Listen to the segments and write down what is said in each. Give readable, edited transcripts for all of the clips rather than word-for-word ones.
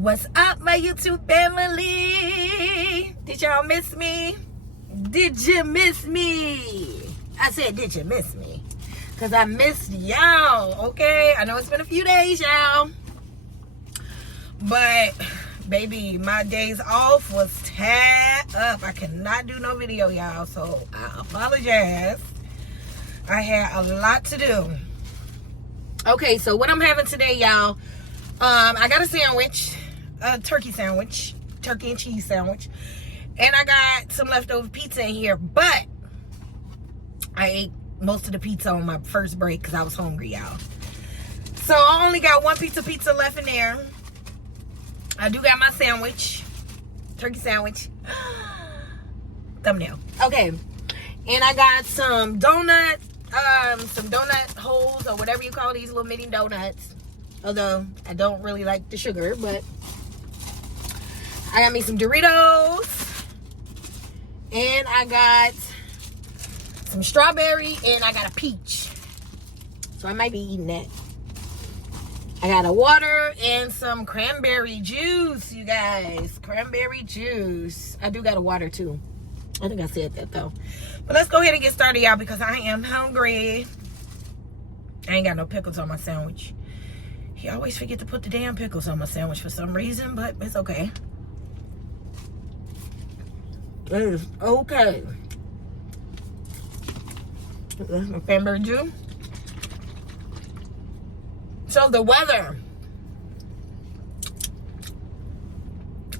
What's up, my YouTube family? Did y'all miss me? Did you miss me? I said, did you miss me? Because I missed y'all, okay? I know it's been a few days, y'all. But, baby, my days off was tied up. I cannot do no video, y'all. So, I apologize. I had a lot to do. Okay, so what I'm having today, y'all, I got a sandwich, a turkey sandwich, turkey and cheese sandwich, and I got some leftover pizza in here, but I ate most of the pizza on my first break because I was hungry, y'all. So I only got one piece of pizza left in there. I do got my sandwich, turkey sandwich, thumbnail. Okay, and I got some donut holes or whatever you call these little mini donuts. Although I don't really like the sugar, but I got me some Doritos, and I got some strawberry, and I got a peach. So I might be eating that. I got a water and some cranberry juice, you guys. Cranberry juice. I do got a water too. I think I said that though. But let's go ahead and get started, y'all, because I am hungry. I ain't got no pickles on my sandwich. He always forget to put the damn pickles on my sandwich for some reason, but it's okay. It is okay. That's my cranberry juice. So the weather.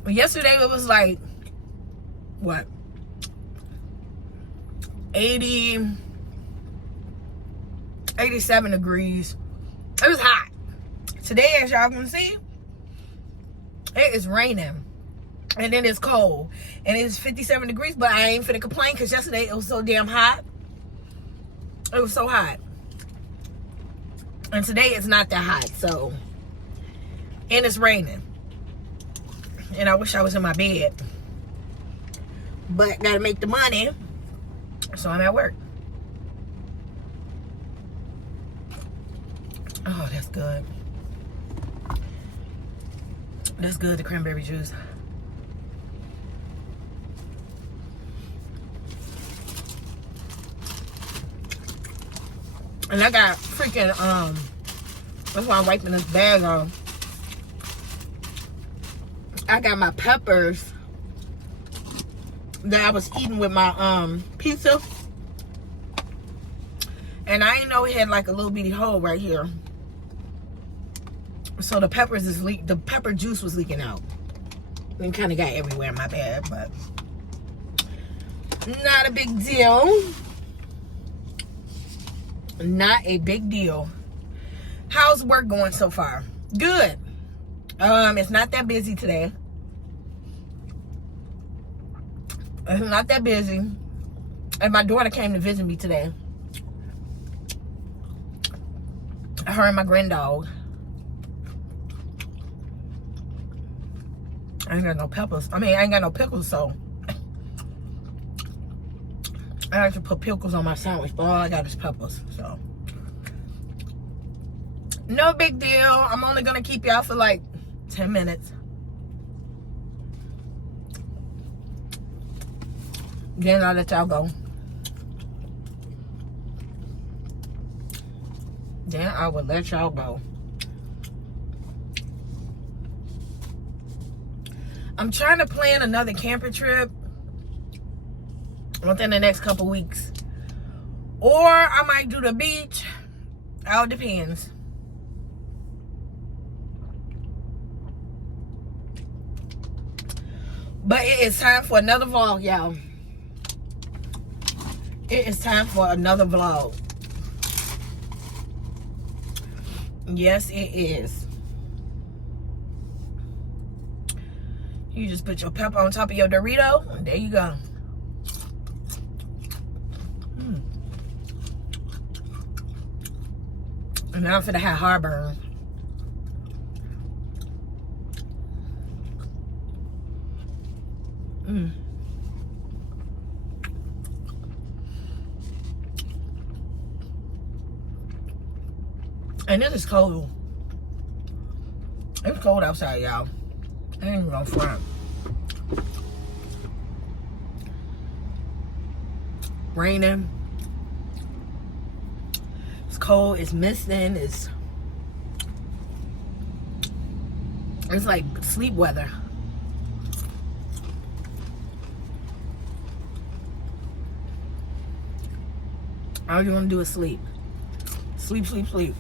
Yesterday it was like, what? 87 degrees. It was hot. Today, as y'all can see, it is raining. And then it's cold. And it's 57 degrees, but I ain't finna complain because yesterday it was so damn hot. It was so hot. And today it's not that hot, so. And it's raining. And I wish I was in my bed. But gotta make the money. So I'm at work. Oh, that's good. That's good, the cranberry juice. And I got freaking, that's why I'm wiping this bag off. I got my peppers that I was eating with my pizza. And I didn't know it had like a little bitty hole right here. So the peppers is the pepper juice was leaking out. And kind of got everywhere in my bag, but not a big deal. Not a big deal. How's work going so far? Good. It's not that busy today. It's not that busy. And my daughter came to visit me today. Her and my granddog. I ain't got no peppers. I mean, I ain't got no pickles, so I have to put pickles on my sandwich, but all I got is peppers, so. No big deal. I'm only gonna keep y'all for like 10 minutes. Then I'll let y'all go. Then I will let y'all go. I'm trying to plan another camping trip within the next couple weeks. Or I might do the beach. All depends. But it is time for another vlog, y'all. It is time for another vlog. Yes, it is. You just put your pepper on top of your Dorito, and there you go. And now I'm finna have heartburn. And it is cold. It's cold outside, y'all. I ain't even gonna front. Raining. It's cold. It's misting. It's like sleep weather. All you want to do is sleep. Sleep, sleep, sleep.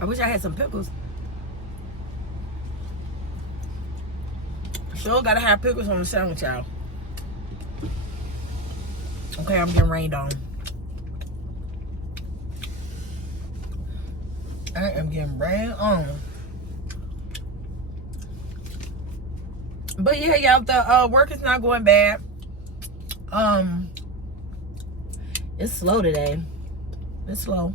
I wish I had some pickles. Sure gotta have pickles on the sandwich, y'all. Okay, I'm getting rained on. I am getting rained on. But yeah, y'all, the work is not going bad. It's slow today. It's slow.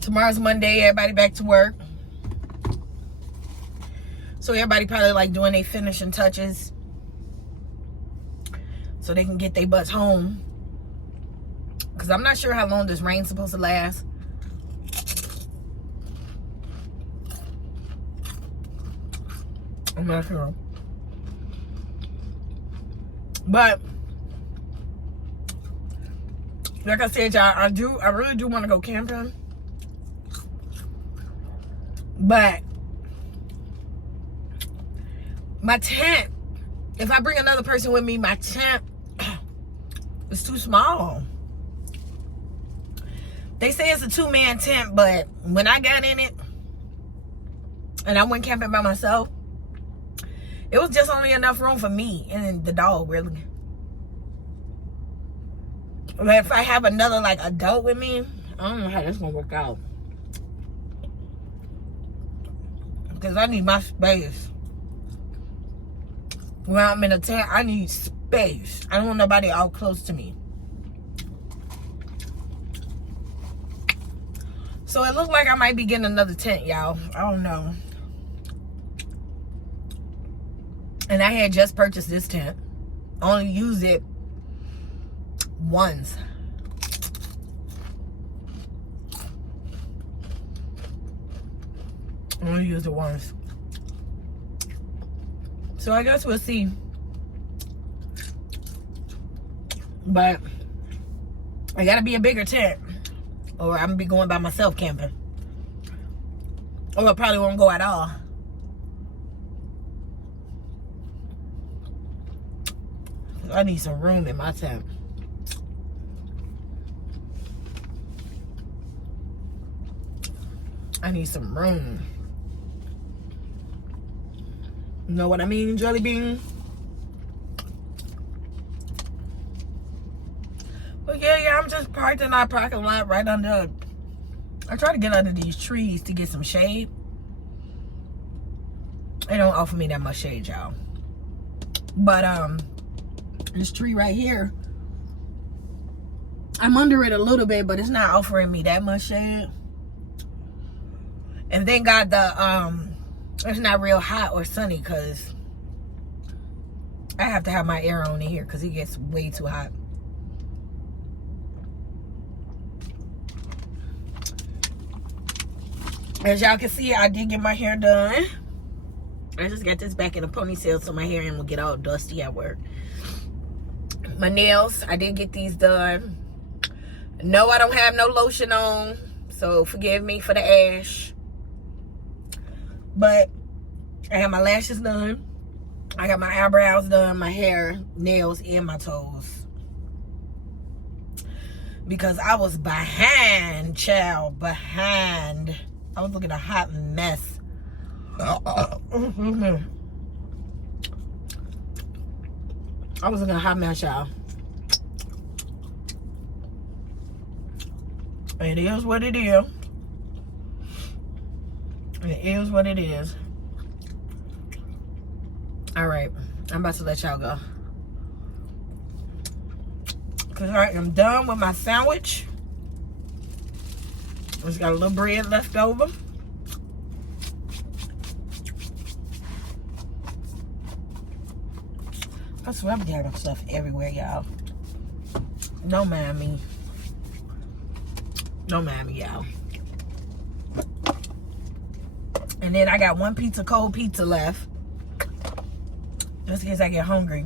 Tomorrow's Monday, everybody back to work. So everybody probably like doing their finishing touches so they can get their butts home. Because I'm not sure how long this rain's supposed to last. I'm not sure. But like I said, y'all, I really do want to go camping. But my tent, if I bring another person with me, my tent is too small. They say it's a 2-man tent, but when I got in it and I went camping by myself, it was just only enough room for me and the dog, really. But if I have another like adult with me, I don't know how that's gonna work out. Because I need my space. When I'm in a tent, I need space. I don't want nobody all close to me. So it looks like I might be getting another tent, y'all. I don't know. And I had just purchased this tent. I only used it once. I only used it once. So I guess we'll see. But I gotta be a bigger tent, or I'm gonna be going by myself camping. Or I probably won't go at all. I need some room in my tent. I need some room. You know what I mean, Jelly Bean? But yeah, I'm just parked in our parking lot right under. I try to get under these trees to get some shade. They don't offer me that much shade, y'all. But this tree right here, I'm under it a little bit, but it's not offering me that much shade. And thank God it's not real hot or sunny, because I have to have my air on in here because it gets way too hot. As y'all can see, I did get my hair done. I just got this back in a ponytail so my hair ain't gonna get all dusty at work. My nails, I did get these done. No, I don't have no lotion on, so forgive me for the ash. But I got my lashes done. I got my eyebrows done, my hair, nails, and my toes. Because I was behind, child, behind. I was looking a hot mess. I was looking a hot mess, y'all. It is what it is. It is what it is. All right, I'm about to let y'all go. Because I am done with my sandwich. Just got a little bread left over. I swear I'm getting stuff everywhere, y'all. Don't mind me. Don't mind me, y'all. And then I got one cold pizza left. Just in case I get hungry.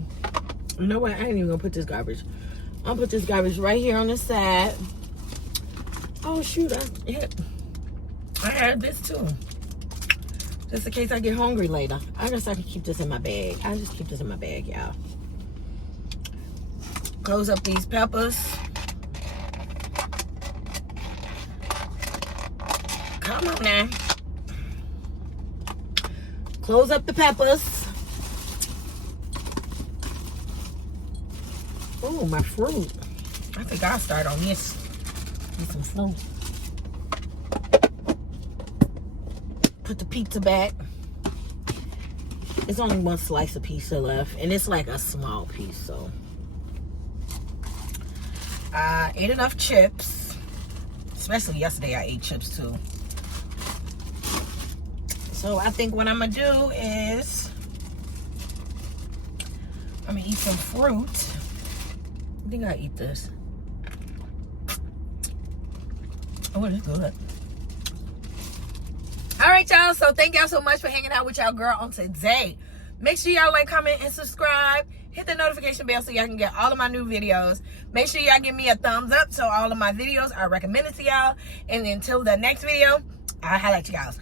You know what? I ain't even gonna put this garbage. I'll put this garbage right here on the side. Oh shoot, I had this too. Just in case I get hungry later. I guess I can keep this in my bag. I'll just keep this in my bag, y'all. Close up these peppers. Come on now. Close up the peppers. Oh, my fruit. I think I'll start on this. Get some fruit. Put the pizza back. It's only one slice of pizza left. And it's like a small piece, so. I ate enough chips. Especially yesterday I ate chips too. So I think what I'm going to do is I'm going to eat some fruit. I think I'll eat this. Oh, it's good. All right, y'all. So thank y'all so much for hanging out with y'all girl on today. Make sure y'all like, comment, and subscribe. Hit the notification bell so y'all can get all of my new videos. Make sure y'all give me a thumbs up so all of my videos are recommended to y'all. And until the next video, I'll highlight you guys.